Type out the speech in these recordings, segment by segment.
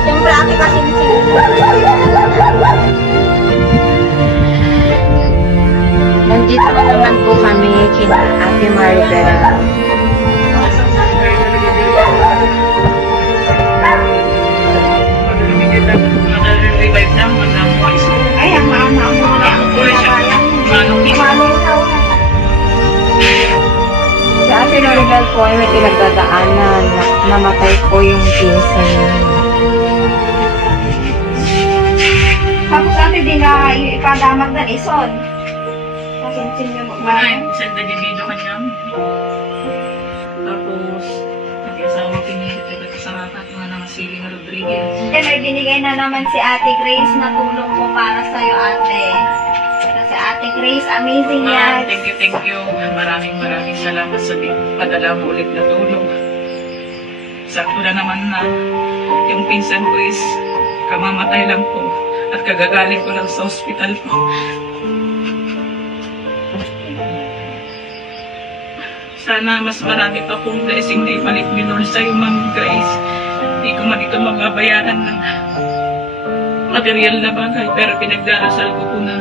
Siyempre, ate kasi nandito naman po kami kina Ate Maribel. Ay, ang mama mo na. Si Ate Maribel po ay may pinagdadaanan. Namatay po yung pinsan niya. Tapos ate din na ipadamat na ison. Nasinsin niyo mo ba? Ay, isang dadidido kanya. Tapos, nag-asawa pinilit at kasama at mga namasiling Rodriguez. Then may binigay na naman si Ate Grace na tulong po para sa'yo ate. Kasi Ate Grace, amazing yan. Thank you. Maraming salamat sa padala mo ulit na tulong. Sakto na naman na yung pinsan ko is kamamatay lang po at kagagaling ko lang sa ospital po. Sana mas marami pa pong blessing na ibalik ni Lord sa iyo, Ma'am Grace. Hindi ko man ito mababayaran ng material na bagay, pero pinagdarasal ko po na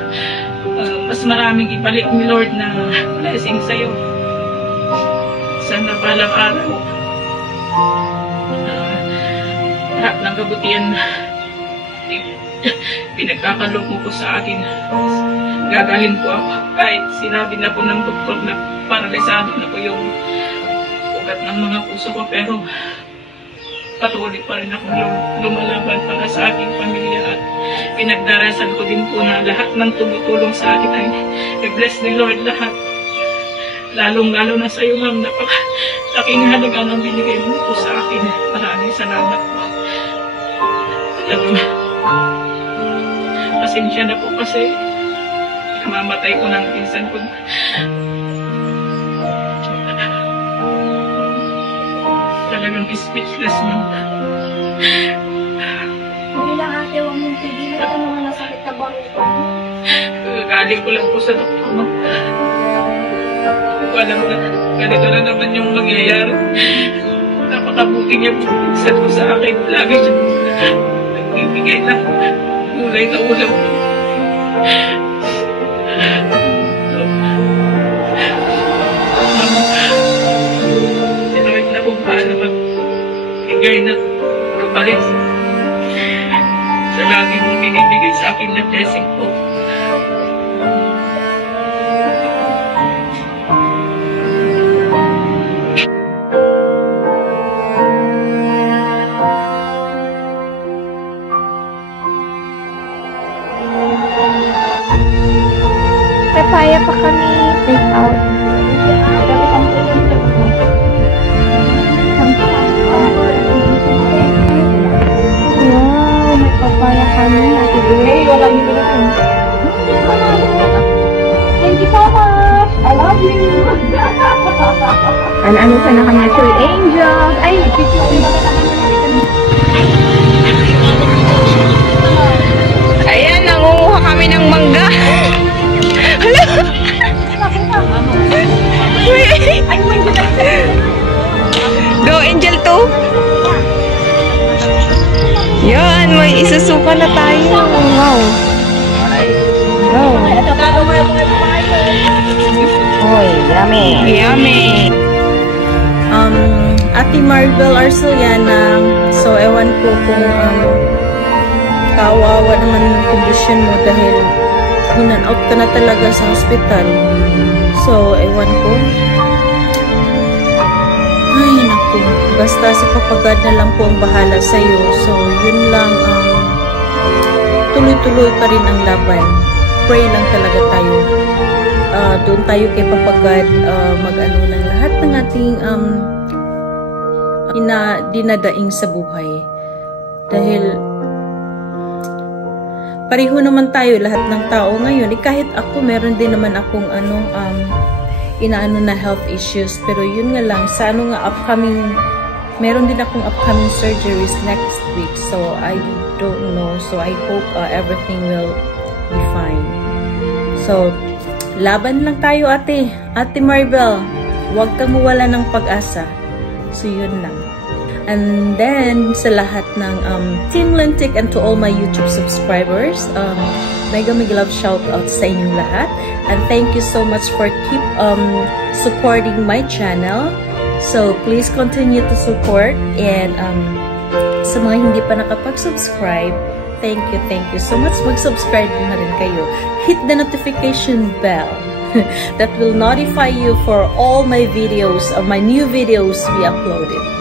mas maraming ibalik ni Lord na blessing sa iyo. Sana palang araw lahat ng kabutihan pinagkakaloob mo po sa akin. Gagaling po ako kahit sinabi na po ng doktor na paralisado na po yung ugat ng mga puso ko, pero patuloy pa rin akong lumalaban para sa aking pamilya at pinagdarasal ko din po na lahat ng tumutulong sa akin ay i-bless ni Lord lahat. Lalong-lalo na sa iyo, Ma'am, napakalaking halaga ng binigay mo po sa akin. Maraming salamat po. Pasensya na po kasi kamamatay ko ng pinsan ko. Talagang speechless mo. Hindi lang ate, huwag mong pigilan. Ito mga nasakit na bang ito. Galing ko lang po sa doktor mo. Alam na, ganito na naman yung mangyayari. Napakabuti niya po pinsan ko sa akin. Lagi siya nagbibigay ng gulay na ulam. Sinawit na po paano magbigay na kapalit sa lagi mong binibigay sa akin na blessing po. Kaya pa kami take out. Wow, may papaya kami. Hey, wala yung bilhin. Thank you so much. I love you. Ano sana kami actually angels. Ay, ayan, nangunguha kami ng mangga. Go Angel 2. Yan, may isusuka na tayo. Wow. Wow. Oy, yummy. Yummy. Ate Maribel Arceliana, so ewan ko kung kawawa naman yung kondisyon mo dahil in-out ka na talaga sa hospital. So, ewan ko. Ay, naku. Basta si Papa God na lang po ang bahala sa'yo. So, yun lang. Tuloy-tuloy pa rin ang laban. Pray lang talaga tayo. Doon tayo kay Papa God mag-ano ng lahat ng ating dinadaing sa buhay. Dahil pareho naman tayo, lahat ng tao ngayon. Kahit ako, meron din naman akong inaano na health issues. Pero yun nga lang, sa upcoming meron din akong upcoming surgeries next week. So, I don't know. So, I hope everything will be fine. So, laban lang tayo, ate. Ate Maribel, huwag kang mawala ng pag-asa. So, yun lang. And then, sa lahat ng Team Lintik and to all my YouTube subscribers, mega love shout out sa inyong lahat. And thank you so much for keep supporting my channel. So, please continue to support. And sa mga hindi pa nakapag-subscribe, thank you so much. Mag-subscribe na rin kayo. Hit the notification bell that will notify you for all my videos, my new videos we uploaded.